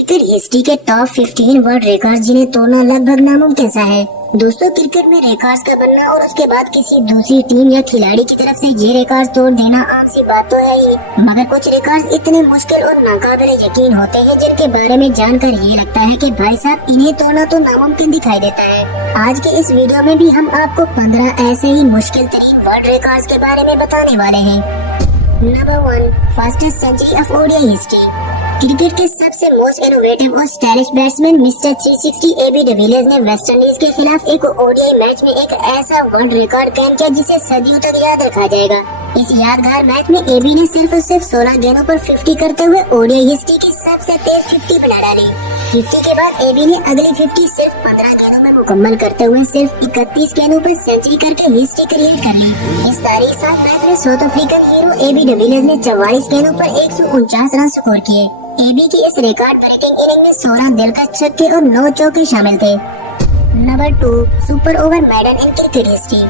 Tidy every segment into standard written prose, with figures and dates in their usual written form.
Cricket history के top 15 world record जिन्हें तोड़ना लगभग नामुमकिन सा है। दोस्तों, क्रिकेट में रिकॉर्ड्स का बनना और उसके बाद किसी दूसरी टीम या खिलाड़ी की तरफ से ये रिकॉर्ड तोड़ देना आम सी बात तो है ही, मगर कुछ रिकॉर्ड्स इतने मुश्किल और नाकाबिले यकीन होते हैं जिनके बारे में जानकर ये लगता है कि भाई साहब इन्हें तोड़ना तो नामुमकिन दिखाई देता है। आज के इस वीडियो में भी हम आपको 15 ऐसे ही मुश्किल तरीन वर्ल्ड रिकॉर्ड्स के बारे में बताने वाले हैं। Number 1, fastest century of ODI history. Cricket के सबसे मोस्ट इनोवेटिव और stylish batsman mister 360 AB de Villiers ने वेस्ट इंडीज के खिलाफ एक ओडीआई मैच में एक ऐसा वर्ल्ड रिकॉर्ड कायम किया जिसे सदियों तक याद रखा जाएगा। इस यादगार मैच में एबी ने सिर्फ 16 गेंदों पर 50 करते हुए ओडीआई हिस्ट्री की सबसे तेज 50 बना डाली। 50 के बाद एबी ने अगली 50 सिर्फ 15 गेंदों में मुकम्मल करते हुए सिर्फ 31 गेंदों पर सेंचुरी करके हिस्ट्री क्रिएट कर ली। इस तारीख साथ मैच में South African hero AB de Villiers ने 44 गेंदों पर 149 रन स्कोर किए। एबी की इस रिकॉर्ड ब्रेकिंग इनिंग में 16 दिलकश छक्के और 9 चौके शामिल थे। Number 2, super over maiden in cricket history.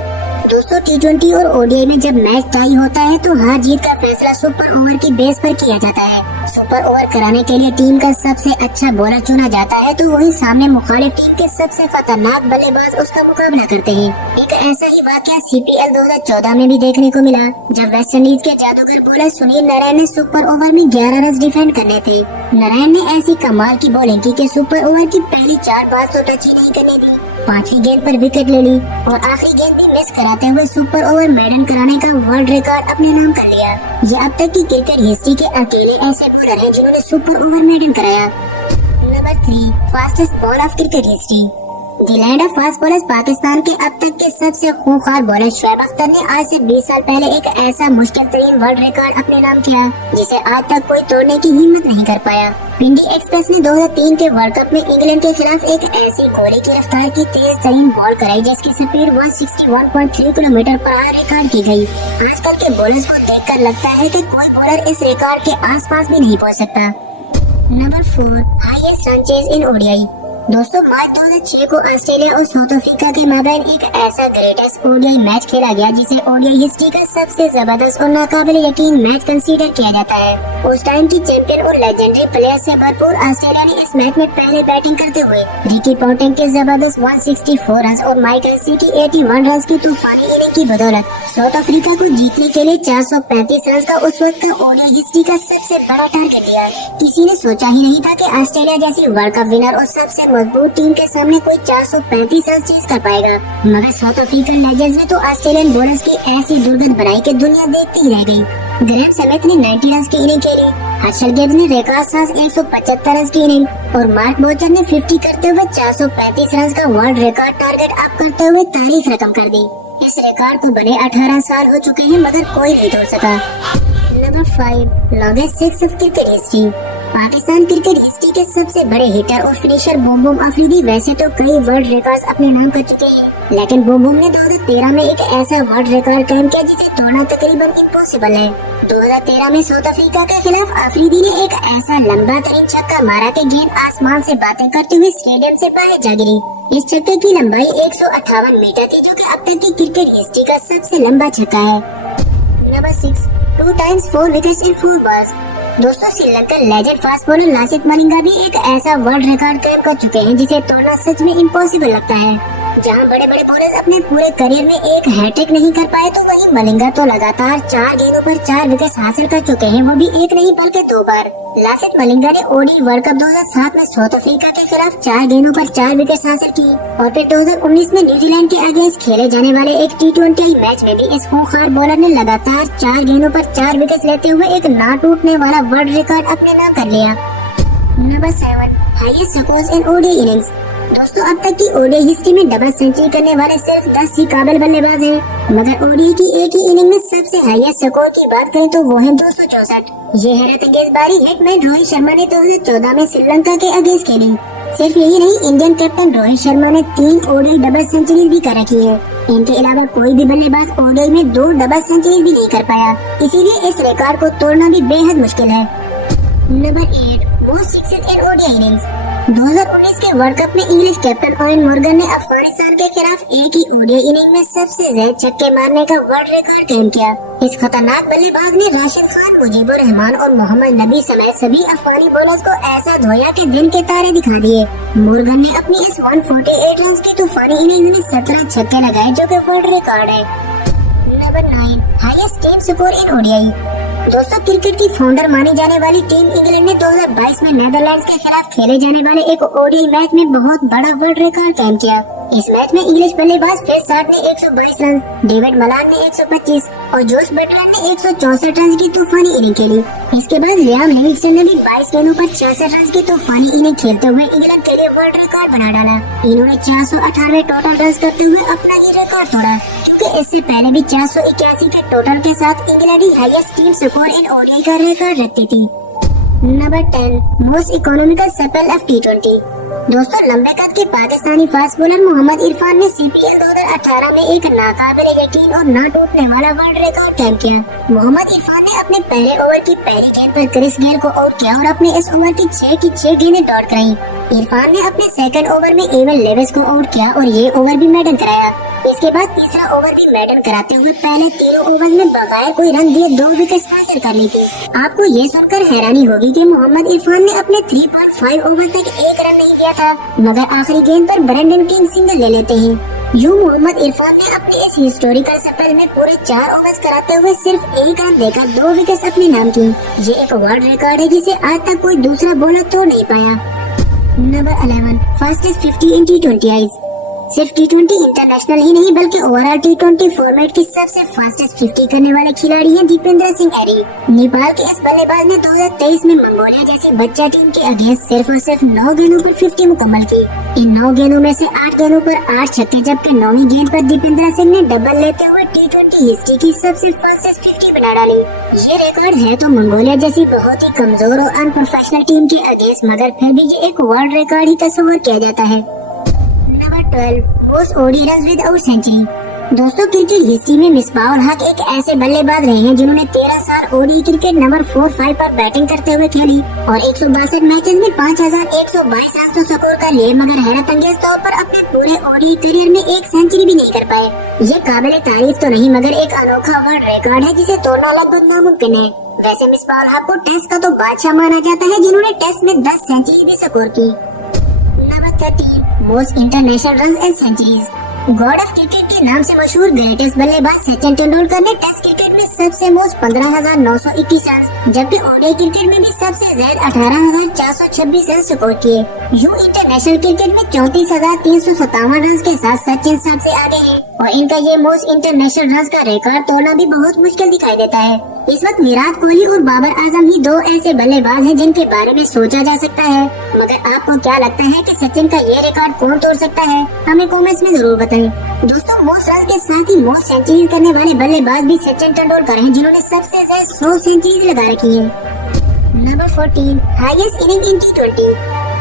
दोस्तों, टी20 और ओडीआई में जब मैच टाई होता है तो हार जीत का फैसला सुपर ओवर की बेस पर किया जाता है। सुपर ओवर कराने के लिए टीम का सबसे अच्छा बॉलर चुना जाता है तो वही सामने मुखालिफ टीम के सबसे खतरनाक बल्लेबाज उसका मुकाबला करते हैं। एक ऐसा ही वाकया सीपीएल 2014 में भी देखने को मिला, जब वेस्ट इंडीज के जादूगर बॉलर सुनील नारायण ने सुपर ओवर में 11 रन डिफेंड करने थे। नारायण ने ऐसी कमाल की बॉलिंग की कि सुपर ओवर की पहली 4 पास तो टच ही नहीं करने दी, 5वीं गेंद पर विकेट ले ली और आखिरी गेंद भी मिस कराते हुए सुपर ओवर मेडन कराने का वर्ल्ड रिकॉर्ड अपने नाम कर लिया। ये अब तक की क्रिकेट हिस्ट्री के अकेले ऐसे बॉलर हैं जिन्होंने सुपर ओवर मेडन कराया। Number 3, fastest ball of cricket history. The land of fast bowlers Pakistan के अब तक के सबसे खूंखार बॉलर शोएब अख्तर ने आज से 20 साल पहले एक ऐसा मुश्किल तरीन वर्ल्ड रिकॉर्ड अपने नाम किया जिसे आज तक कोई तोड़ने की हिम्मत नहीं कर पाया। पिंडी एक्सप्रेस ने 2003 के वर्ल्ड कप में इंग्लैंड के खिलाफ एक ऐसी घोड़े की रफ्तार की तेज तरीन बॉल कराई जिसकी speed 161.3 kilometre per hour record की गई। आज तक के बॉलर्स को देखकर लगता है कि कोई बॉलर इस रिकॉर्ड के आसपास भी नहीं पहुंच सकता। Number 4, highest run chase in ODI. दोस्तों, मार्च 2006 को ऑस्ट्रेलिया और साउथ अफ्रीका के माबैन एक ऐसा ग्रेटेस्ट ओडीआई मैच खेला गया जिसे ओडीआई हिस्ट्री का सबसे जबरदस्त और नाकाबिले यकीन मैच कंसीडर किया जाता है। उस टाइम की चैंपियन और लेजेंडरी प्लेयर से भरपूर ऑस्ट्रेलिया ने इस मैच में पहले बैटिंग करते हुए रिकी पोंटिंग के जबरदस्त 164 रन और माइक हेनरी की 81 रन की तूफानी इनिंग की बदौलत साउथ अफ्रीका को जीतने के लिए 435 रन का उस वक्त का ओडीआई हिस्ट्री का सबसे बड़ा टारगेट दिया। किसी ने सोचा ही नहीं था कि ऑस्ट्रेलिया जैसी वर्ल्ड कप विनर और सबसे मजबूत टीम के सामने कोई 435 रन चेज कर पाएगा, मगर साउथ अफ्रीकन लेजेंड्स ने तो ऑस्ट्रेलियन बॉलर्स की ऐसी दुर्गत बनाई कि दुनिया देखती ही रह गई। ग्रैम स्मिथ ने 90 रन की इनिंग खेली, हर्षल गिब्स ने रिकॉर्ड साथ 175 रन की इनिंग और मार्क बोचर ने 50 करते हुए 435 रन का वर्ल्ड रिकॉर्ड टारगेट अप करते हुए तारीख रकम कर दी। इस रिकॉर्ड को बने 18 साल हो चुके हैं मगर कोई नहीं तोड़ सका। Number 5, longest six of cricket history. Pakistan cricket history के सबसे बड़े हिटर और फिनिशर बूम बूम अफरीदी वैसे तो कई वर्ल्ड रिकॉर्ड्स अपने नाम कर चुके हैं, लेकिन बूम बूम ने 2013 में एक ऐसा वर्ल्ड रिकॉर्ड कायम किया जिसे तोड़ना तकरीबन इम्पॉसिबल है। 2013 में साउथ अफ्रीका के खिलाफ अफरीदी ने एक ऐसा लंबा तरीन छक्का मारा कि गेंद आसमान से बातें करते हुए स्टेडियम से बाहर जा गिरी। इस छक्के की लंबाई 158 मीटर थी, जो कि अब तक की क्रिकेट हिस्ट्री का सबसे लंबा छक्का है। Number 6, 2 times 4 wickets in 4 balls। दोस्तों, Sri Lankan legend fast bowler Lasith Malinga भी एक ऐसा वर्ल्ड रिकॉर्ड कायम कर चुके हैं जिसे तोड़ना सच में इम्पॉसिबल लगता है। जहां बड़े बड़े बॉलर्स अपने पूरे करियर में एक हैट्रिक नहीं कर पाए तो वहीं मलिंगा तो लगातार 4 गेंदों पर 4 विकेट हासिल कर चुके हैं, वो भी एक नहीं बल्कि 2 बार। लासिथ मलिंगा ने ओडी वर्ल्ड कप 2007 में साउथ अफ्रीका के खिलाफ 4 गेंदों पर 4 विकेट हासिल की और फिर 2019 में न्यूजीलैंड के अगेंस्ट खेले जाने वाले एक टी20 मैच में भी इस खूंखार बॉलर ने लगातार 4 गेंदों पर 4 विकेट लेते हुए एक ना टूटने वाला वर्ल्ड रिकॉर्ड अपने नाम कर लिया। Number 7, highest scores in ODI innings. दोस्तों, अब तक की ओडीआई हिस्ट्री में डबल सेंचुरी करने वाले सिर्फ 10 ही काबिल बल्लेबाज हैं, मगर ओडीआई की एक ही इनिंग में सबसे हाईएस्ट स्कोर की बात करें तो वो है 264। ये हैरत अंगेज बारी हिटमैन रोहित शर्मा ने 2014 में श्रीलंका के अगेंस्ट खेली। सिर्फ यही नहीं, इंडियन कैप्टन रोहित शर्मा ने 3 ओडीआई डबल सेंचुरी भी कर रखी है। इनके अलावा कोई भी बल्लेबाज ओडीआई में 2 डबल सेंचुरी भी नहीं कर पाया, इसीलिए इस रिकॉर्ड को तोड़ना भी बेहद मुश्किल है। Number 8, most sixes in ODI innings. 2019 के वर्ल्ड कप में इंग्लिश कैप्टन ओवेन मॉर्गन ने अफगानिस्तान के खिलाफ एक ही ओडीआई इनिंग में सबसे ज्यादा छक्के मारने का वर्ल्ड रिकॉर्ड कायम किया। इस खतरनाक बल्लेबाज ने राशिद खान, मुजीबुर रहमान और मोहम्मद नबी समेत सभी अफगानी बॉलर्स को ऐसा धोया कि दिन के तारे दिखा दिए। मॉर्गन ने अपनी इस 148 रन की तूफानी इनिंग में 17 छक्के लगाए, जो कि वर्ल्ड रिकॉर्ड है। Number 9, highest team score in ODI. दोस्तों, क्रिकेट की फाउंडर मानी जाने वाली टीम इंग्लैंड ने 2022 में नेदरलैंड्स के खिलाफ खेले जाने वाले एक ओडीआई मैच में बहुत बड़ा वर्ल्ड रिकॉर्ड कायम किया। इस मैच में इंग्लिश बल्लेबाज फेस साठ ने 122 रन, डेविड मलान ने 125 और जोश बटलर ने 164 रन की तूफानी इनिंग खेली। इसके बाद लियाम लिविंगस्टन ने भी 22 गेंदों पर 66 रन की तूफानी इनिंग खेलते हुए इंग्लैंड के लिए वर्ल्ड रिकॉर्ड बना डाला। इन्होंने 498 टोटल रन करते हुए अपना ये रिकॉर्ड तोड़ा, क्योंकि इससे पहले भी 481 के टोटल के साथ England he highest team score in ODI का रिकॉर्ड रखती थी। Number 10, most economical spell of T20। दोस्तों, लंबे कद के पाकिस्तानी फास्ट बॉलर मोहम्मद इरफान ने CPL 2018 में एक नाकाबिले यकीन और न टूटने वाला वर्ल्ड रिकॉर्ड कायम किया। मोहम्मद इरफान ने अपने पहले ओवर की पहली गेंद पर क्रिस गेल को आउट किया और अपने इस ओवर की 6 गेंदें डॉट कराई। इरफान ने अपने सेकंड ओवर में एवन लेविस को आउट किया और ये ओवर भी मेडन कराया। इसके बाद तीसरा ओवर भी मेडन कराते हुए पहले तीनों ओवर में बगैर कोई रन दिए 2 विकेट हासिल कर ली थी। आपको ये सुनकर हैरानी होगी कि मोहम्मद इरफान ने अपने 3.5 ओवर तक 1 रन नहीं दिया था, मगर आखिरी गेंद पर ब्रेंडन किंग सिंगल ले लेते हैं। यूं मोहम्मद इरफान ने अपने इस हिस्टोरिकल स्पेल में पूरे 4 ओवर्स कराते हुए सिर्फ 1 रन देकर 2 विकेट अपने नाम की। ये एक वर्ल्ड रिकॉर्ड है जिसे आज तक कोई दूसरा बॉलर तोड़ नहीं पाया। नंबर 11, फास्टेस्ट 50 इन T20 सिर्फ T20 इंटरनेशनल ही नहीं बल्कि ओवरऑल T20 फॉर्मेट की सबसे फास्टेस्ट 50 करने वाले खिलाड़ी हैं दीपेंद्र सिंह एरी। नेपाल के इस बल्लेबाज ने 2023 में मंगोलिया जैसी बच्चा टीम के अगेंस्ट सिर्फ और सिर्फ 9 गेंदों पर 50 मुकम्मल की। इन 9 गेंदों में से 8 गेंदों पर 8 छक्के, जबकि 9वीं गेंद पर दीपेंद्र सिंह ने डबल लेते हुए T20 हिस्ट्री की सबसे फास्टेस्ट 50 बना डाली। ये रिकॉर्ड है तो मंगोलिया जैसी बहुत ही कमजोर और अनप्रोफेशनल टीम के अगेंस्ट, मगर फिर भी ये एक वर्ल्ड रिकॉर्ड ही तस्वर किया जाता है। Number 12, most ODI runs without century. दोस्तों, क्रिकेट हिस्ट्री में मिसबाह उल हक एक ऐसे बल्लेबाज रहे हैं जिन्होंने 13 साल ओडी क्रिकेट नंबर 4-5 पर बैटिंग करते हुए खेली और 162 मैचेस में 5122 रन तो स्कोर कर लिए, मगर हैरत अंगेज तौर पर अपने पूरे ओडी करियर में एक सेंचुरी भी नहीं कर पाए। ये काबिल तारीफ तो नहीं, मगर एक अनोखा वर्ल्ड रिकॉर्ड है जिसे तोड़ना लगभग नामुमकिन है। वैसे मिसबाह उल हक को टेस्ट का तो बादशाह माना जाता है, जिन्होंने टेस्ट में 10 सेंचुरी भी स्कोर की। Number 13, most international runs and centuries. God of cricket के नाम से मशहूर ग्रेटेस्ट बल्लेबाज सचिन तेंदुलकर ने टेस्ट क्रिकेट में सबसे मोस्ट 15,921 रन, जबकि ओडीआई क्रिकेट में भी सबसे ज्यादा 18,426 रन स्कोर किए। यूं इंटरनेशनल क्रिकेट में 34,357 रन के साथ सचिन सबसे आगे है और इनका ये मोस्ट इंटरनेशनल रन का रिकॉर्ड तोड़ना भी बहुत मुश्किल दिखाई देता है। इस वक्त विराट कोहली और बाबर आजम ही 2 ऐसे बल्लेबाज हैं जिनके बारे में सोचा जा सकता है, मगर आपको क्या लगता है कि सचिन का ये रिकॉर्ड कौन तोड़ सकता है? हमें कमेंट्स में जरूर बताएं। दोस्तों, मोस्ट रन के साथ ही मोस्ट सेंचुरी करने वाले बल्लेबाज भी सचिन तेंदुलकर हैं, जिन्होंने सबसे ज्यादा 100 सेंचुरी लगा रखी है। नंबर 14, हाईएस्ट इनिंग इन T20।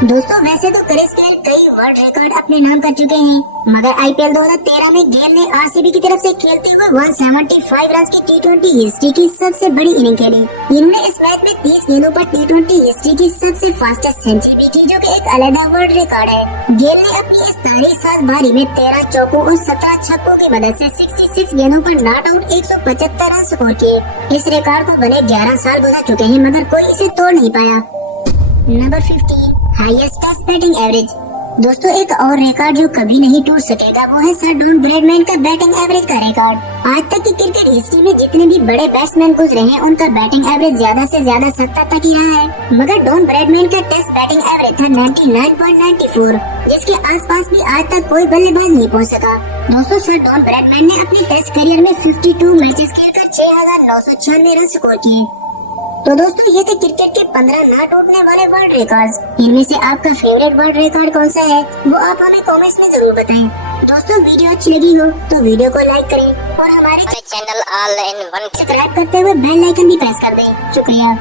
दोस्तों, वैसे तो क्रिस गेल कई वर्ल्ड रिकॉर्ड अपने नाम कर चुके हैं, मगर IPL 2013 में गेल ने आरसीबी की तरफ से खेलते हुए 175 रन की T20 हिस्ट्री की सबसे बड़ी इनिंग खेली। इन्होंने इस मैच में 30 गेंदों पर T20 हिस्ट्री की सबसे फास्टेस्ट सेंचुरी भी की, जो कि एक अलग वर्ल्ड रिकॉर्ड है। गेल ने अपनी इस तारीख बारी में 13 चौकों और 17 छक्कों की मदद से 66 गेंदों पर नॉट आउट 175 रन स्कोर किए। इस रिकॉर्ड को बने 11 साल गुजर चुके हैं, मगर कोई इसे तोड़ नहीं पाया। Number 15, highest test batting average. दोस्तों, एक और रिकॉर्ड जो कभी नहीं टूट सकेगा वो है सर डॉन ब्रैडमैन का बैटिंग एवरेज का रिकॉर्ड। आज तक की क्रिकेट हिस्ट्री में जितने भी बड़े बैट्समैन गुजरे हैं उनका बैटिंग एवरेज ज्यादा से ज्यादा 70 तक ही रहा है, मगर डॉन ब्रैडमैन का टेस्ट बैटिंग एवरेज था 99.94, जिसके आसपास भी आज तक कोई बल्लेबाज नहीं पहुंच सका। दोस्तों, सर डॉन ब्रैडमैन ने अपनी टेस्ट करियर में 52 मैचेस खेलकर 6,996 रन स्कोर किए। तो दोस्तों, ये थे क्रिकेट के 15 ना टूटने वाले वर्ल्ड रिकॉर्ड्स। इनमें से आपका फेवरेट वर्ल्ड रिकॉर्ड कौन सा है वो आप हमें कमेंट्स में जरूर बताएं। दोस्तों, वीडियो अच्छी लगी हो तो वीडियो को लाइक करें और हमारे channel all in one subscribe करते हुए बेल आइकन भी प्रेस कर दें। शुक्रिया।